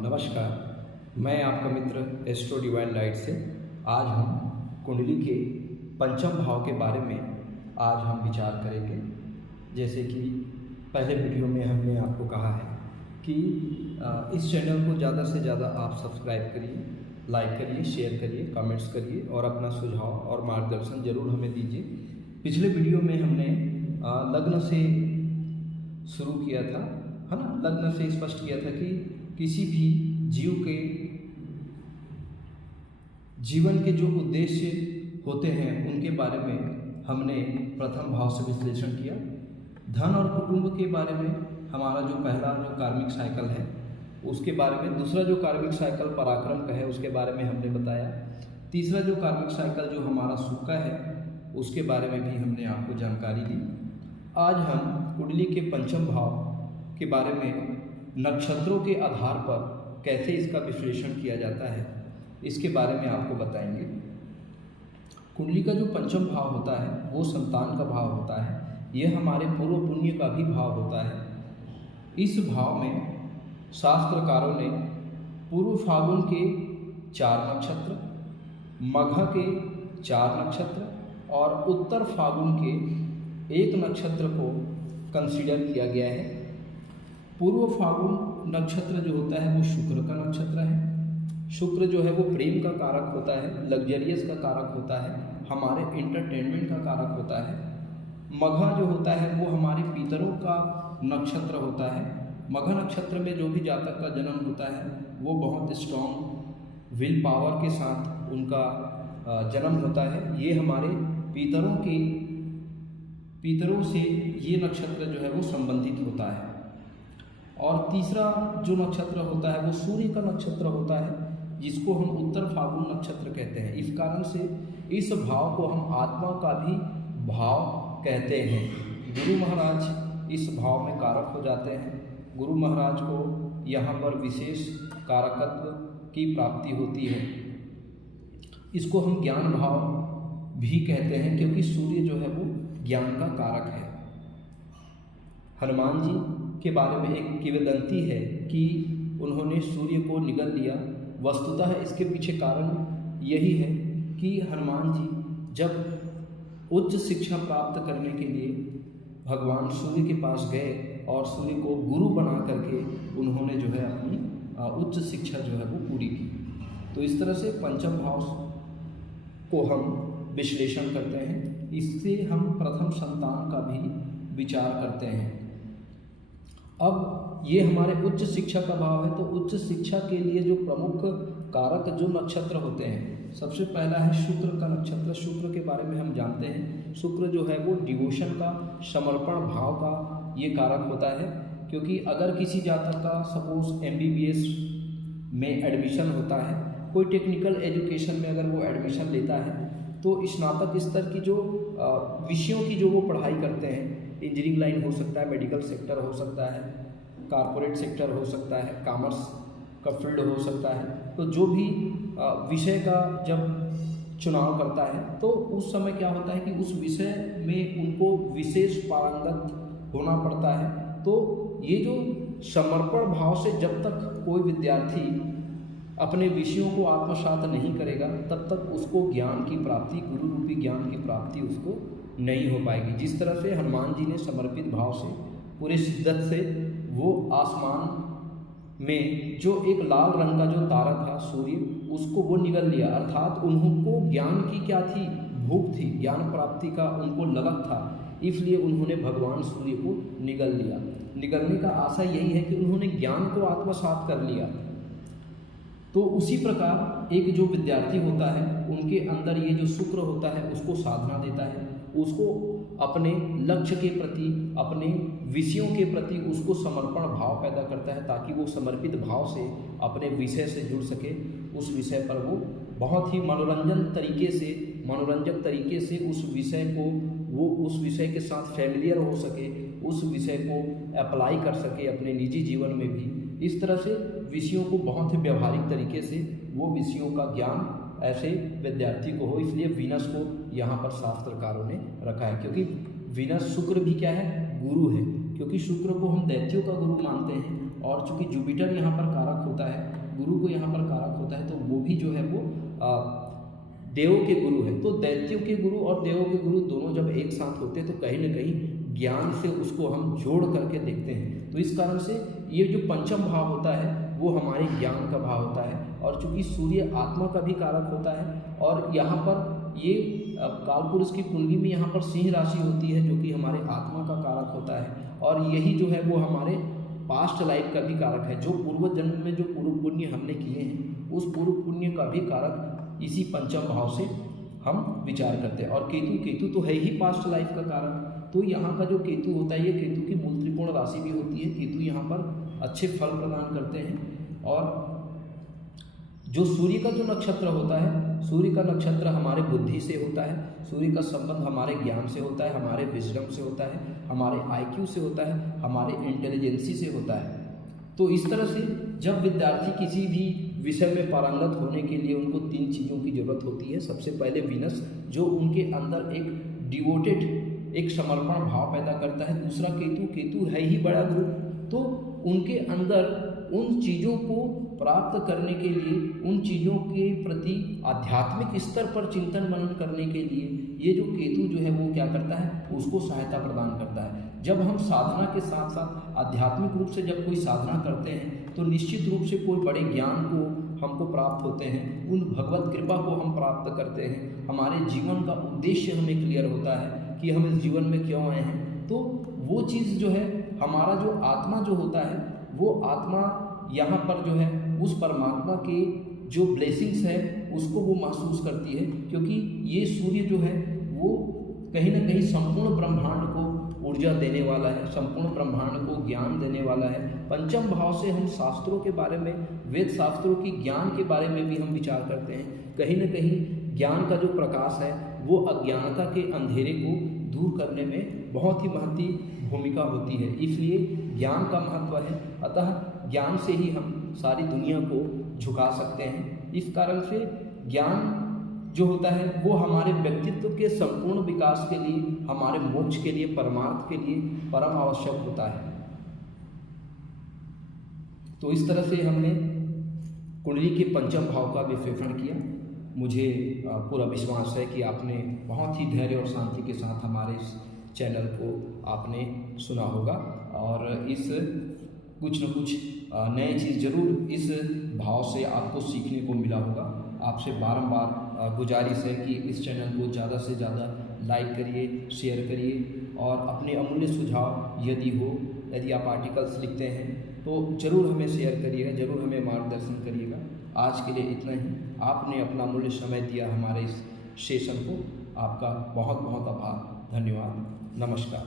नमस्कार, मैं आपका मित्र एस्ट्रो डिवाइन लाइट से। आज हम कुंडली के पंचम भाव के बारे में आज हम विचार करेंगे। जैसे कि पहले वीडियो में हमने आपको कहा है कि इस चैनल को ज़्यादा से ज़्यादा आप सब्सक्राइब करिए, लाइक करिए, शेयर करिए, कमेंट्स करिए और अपना सुझाव और मार्गदर्शन ज़रूर हमें दीजिए। पिछले वीडियो में हमने लग्न से शुरू किया था, है ना। लग्न से स्पष्ट किया था कि किसी भी जीव के जीवन के जो उद्देश्य होते हैं उनके बारे में हमने प्रथम भाव से विश्लेषण किया। धन और कुटुंब के बारे में हमारा जो पहला जो कार्मिक साइकिल है उसके बारे में, दूसरा जो कार्मिक साइकिल पराक्रम का है उसके बारे में हमने बताया, तीसरा जो कार्मिक साइकिल जो हमारा सुख का है उसके बारे में भी हमने आपको जानकारी दी। आज हम कुंडली के पंचम भाव के बारे में नक्षत्रों के आधार पर कैसे इसका विश्लेषण किया जाता है इसके बारे में आपको बताएंगे। कुंडली का जो पंचम भाव होता है वो संतान का भाव होता है। यह हमारे पूर्व पुण्य का भी भाव होता है। इस भाव में शास्त्रकारों ने पूर्व फागुन के 4 नक्षत्र, मघा के 4 नक्षत्र और उत्तर फागुन के 1 नक्षत्र को कंसीडर किया गया है। पूर्व फागुन नक्षत्र जो होता है वो शुक्र का नक्षत्र है। शुक्र जो है वो प्रेम का कारक होता है, लग्जरियस का कारक होता है, हमारे एंटरटेनमेंट का कारक होता है। मघा जो होता है वो हमारे पितरों का नक्षत्र होता है। मघा नक्षत्र में जो भी जातक का जन्म होता है वो बहुत स्ट्रॉन्ग विल पावर के साथ उनका जन्म होता है। ये हमारे पितरों से ये नक्षत्र जो है वो संबंधित होता है। और तीसरा जो नक्षत्र होता है वो सूर्य का नक्षत्र होता है, जिसको हम उत्तर फागुन नक्षत्र कहते हैं। इस कारण से इस भाव को हम आत्मा का भी भाव कहते हैं। गुरु महाराज इस भाव में कारक हो जाते हैं। गुरु महाराज को यहाँ पर विशेष कारकत्व की प्राप्ति होती है। इसको हम ज्ञान भाव भी कहते हैं क्योंकि सूर्य जो है वो ज्ञान का कारक है। हनुमान जी के बारे में एक किंवदंती है कि उन्होंने सूर्य को निगल लिया। वस्तुतः इसके पीछे कारण यही है कि हनुमान जी जब उच्च शिक्षा प्राप्त करने के लिए भगवान सूर्य के पास गए और सूर्य को गुरु बना करके उन्होंने जो है अपनी उच्च शिक्षा जो है वो पूरी की। तो इस तरह से पंचम भाव को हम विश्लेषण करते हैं। इससे हम प्रथम संतान का भी विचार करते हैं। अब ये हमारे उच्च शिक्षा का भाव है, तो उच्च शिक्षा के लिए जो प्रमुख कारक जो नक्षत्र होते हैं, सबसे पहला है शुक्र का नक्षत्र। शुक्र के बारे में हम जानते हैं, शुक्र जो है वो डिवोशन का, समर्पण भाव का ये कारक होता है। क्योंकि अगर किसी जातक का सपोज MBBS में एडमिशन होता है, कोई टेक्निकल एजुकेशन में अगर वो एडमिशन लेता है तो स्नातक स्तर की जो विषयों की जो वो पढ़ाई करते हैं, इंजीनियरिंग लाइन हो सकता है, मेडिकल सेक्टर हो सकता है, कारपोरेट सेक्टर हो सकता है, कॉमर्स का फील्ड हो सकता है, तो जो भी विषय का जब चुनाव करता है तो उस समय क्या होता है कि उस विषय में उनको विशेष पारंगत होना पड़ता है। तो ये जो समर्पण भाव से जब तक कोई विद्यार्थी अपने विषयों को आत्मसात नहीं करेगा तब तक उसको ज्ञान की प्राप्ति, गुरु रूपी ज्ञान की प्राप्ति उसको नहीं हो पाएगी। जिस तरह से हनुमान जी ने समर्पित भाव से पूरे शिद्दत से वो आसमान में जो एक लाल रंग का जो तारा था सूर्य, उसको वो निगल लिया। अर्थात उनको ज्ञान की क्या थी, भूख थी, ज्ञान प्राप्ति का उनको लगत था, इसलिए उन्होंने भगवान सूर्य को निगल लिया। निगलने का आशा यही है कि उन्होंने ज्ञान को आत्मसात कर लिया। तो उसी प्रकार एक जो विद्यार्थी होता है उनके अंदर ये जो शुक्र होता है उसको साधना देता है, उसको अपने लक्ष्य के प्रति, अपने विषयों के प्रति उसको समर्पण भाव पैदा करता है ताकि वो समर्पित भाव से अपने विषय से जुड़ सके। उस विषय पर वो बहुत ही मनोरंजक तरीके से उस विषय को, वो उस विषय के साथ फैमिलियर हो सके, उस विषय को अप्लाई कर सके अपने निजी जीवन में भी। इस तरह से विषयों को बहुत ही व्यवहारिक तरीके से वो विषयों का ज्ञान ऐसे विद्यार्थी को हो। इसलिए वीनस को यहाँ पर शास्त्रकारों ने रखा है, क्योंकि वीनस शुक्र भी क्या है, गुरु है। क्योंकि शुक्र को हम दैत्यों का गुरु मानते हैं और चूंकि जुपिटर यहाँ पर कारक होता है, गुरु को यहाँ पर कारक होता है, तो वो भी जो है वो देवों के गुरु है। तो दैत्यों के गुरु और देवों के गुरु दोनों जब एक साथ होते हैं तो कहीं ना कहीं ज्ञान से उसको हम जोड़ करके देखते हैं। तो इस कारण से ये जो पंचम भाव होता है वो हमारे ज्ञान का भाव होता है। और चूंकि सूर्य आत्मा का भी कारक होता है और यहाँ पर ये कालपुरुष की कुंडली में यहाँ पर सिंह राशि होती है जो कि हमारे आत्मा का कारक होता है, और यही जो है वो हमारे पास्ट लाइफ का भी कारक है। जो पूर्व जन्म में जो पूर्व पुण्य हमने किए हैं उस पूर्व पुण्य का भी कारक इसी पंचम भाव से हम विचार करते हैं। और केतु तो है ही पास्ट लाइफ का कारक। तो यहाँ का जो केतु होता है ये केतु की मूल त्रिकोण राशि भी होती है। केतु यहाँ पर अच्छे फल प्रदान करते हैं। और जो सूर्य का जो नक्षत्र होता है, सूर्य का नक्षत्र हमारे बुद्धि से होता है, सूर्य का संबंध हमारे ज्ञान से होता है, हमारे विजडम से होता है, हमारे IQ से होता है, हमारे इंटेलिजेंसी से होता है। तो इस तरह से जब विद्यार्थी किसी भी विषय में पारंगत होने के लिए उनको 3 चीज़ों की जरूरत होती है। सबसे पहले वीनस, जो उनके अंदर एक डिवोटेड, एक समर्पण भाव पैदा करता है। दूसरा केतु है ही बड़ा गुरु, तो उनके अंदर उन चीज़ों को प्राप्त करने के लिए, उन चीज़ों के प्रति आध्यात्मिक स्तर पर चिंतन मनन करने के लिए ये जो केतु जो है वो क्या करता है, उसको सहायता प्रदान करता है। जब हम साधना के साथ साथ आध्यात्मिक रूप से जब कोई साधना करते हैं तो निश्चित रूप से कोई बड़े ज्ञान को हमको प्राप्त होते हैं, उन भगवत कृपा को हम प्राप्त करते हैं। हमारे जीवन का उद्देश्य हमें क्लियर होता है कि हम इस जीवन में क्यों आए हैं। तो वो चीज़ जो है, हमारा जो आत्मा जो होता है वो आत्मा यहाँ पर जो है उस परमात्मा के जो ब्लेसिंग्स है उसको वो महसूस करती है, क्योंकि ये सूर्य जो है वो कहीं ना कहीं संपूर्ण ब्रह्मांड को ऊर्जा देने वाला है, संपूर्ण ब्रह्मांड को ज्ञान देने वाला है। पंचम भाव से हम शास्त्रों के बारे में, वेद शास्त्रों की ज्ञान के बारे में भी हम विचार करते हैं। कहीं ना कहीं ज्ञान का जो प्रकाश है वो अज्ञानता के अंधेरे को दूर करने में बहुत ही महत्वपूर्ण भूमिका होती है, इसलिए ज्ञान का महत्व है। अतः ज्ञान से ही हम सारी दुनिया को झुका सकते हैं। इस कारण से ज्ञान जो होता है वो हमारे व्यक्तित्व के संपूर्ण विकास के लिए, हमारे मोक्ष के लिए, परमार्थ के लिए परम आवश्यक होता है। तो इस तरह से हमने कुंडली के पंचम भाव का विश्लेषण किया। मुझे पूरा विश्वास है कि आपने बहुत ही धैर्य और शांति के साथ हमारे इस चैनल को आपने सुना होगा, और इस कुछ न कुछ नई चीज़ जरूर इस भाव से आपको सीखने को मिला होगा। आपसे बारंबार गुजारिश है कि इस चैनल को ज़्यादा से ज़्यादा लाइक करिए, शेयर करिए, और अपने अमूल्य सुझाव यदि आप आर्टिकल्स लिखते हैं तो ज़रूर हमें शेयर करिएगा, ज़रूर हमें मार्गदर्शन करिएगा। आज के लिए इतना ही। आपने अपना अमूल्य समय दिया हमारे इस सेशन को, आपका बहुत बहुत आभार, धन्यवाद, नमस्कार।